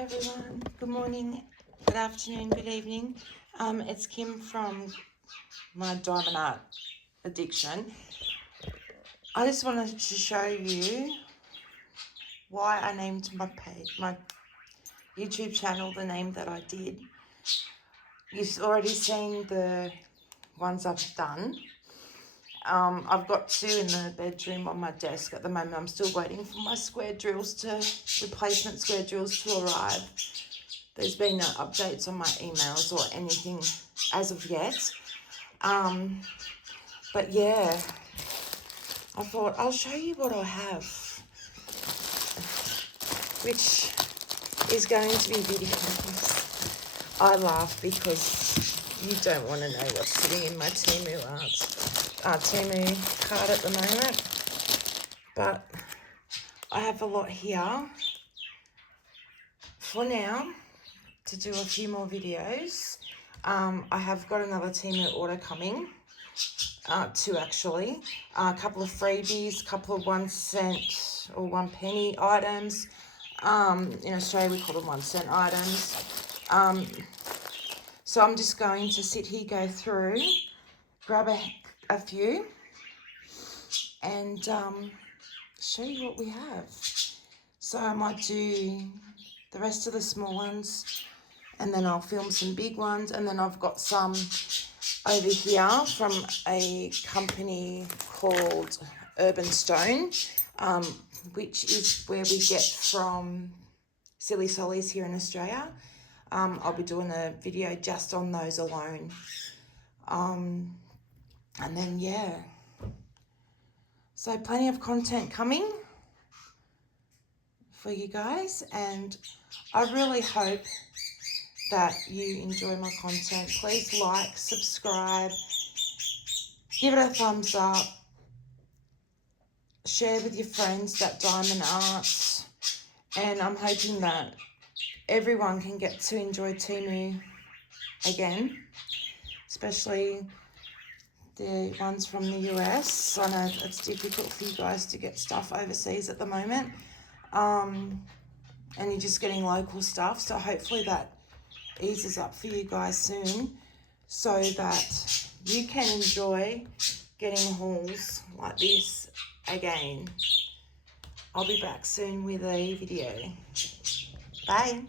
Hi everyone, good morning, good afternoon, good evening. It's Kim from my diamond art addiction. I just wanted to show you why I named my YouTube channel the name that I did. You've already seen the ones I've done. I've got two in the bedroom on my desk at the moment. I'm still waiting for my replacement square drills to arrive. There's been no updates on my emails or anything as of yet. But yeah, I thought I'll show you what I have, which is going to be videos. I laugh because you don't want to know what's sitting in my Temu card at the moment. But I have a lot here for now to do a few more videos. I have got another Temu order coming, two actually, a couple of freebies, a couple of 1 cent or 1 penny items. In Australia we call them 1 cent items. So I'm just going to sit here, go through, grab a few and show you what we have. So I might do the rest of the small ones and then I'll film some big ones, and then I've got some over here from a company called Urban Stone, which is where we get from Silly Sollies here in Australia. I'll be doing a video just on those alone. And then, yeah. So plenty of content coming for you guys, and I really hope that you enjoy my content. Please like, subscribe, give it a thumbs up, share with your friends that diamond art, and I'm hoping that everyone can get to enjoy Temu again, especially the ones from the US. I know it's difficult for you guys to get stuff overseas at the moment, and you're just getting local stuff, so hopefully that eases up for you guys soon so that you can enjoy getting hauls like this again. I'll be back soon with a video. Bye.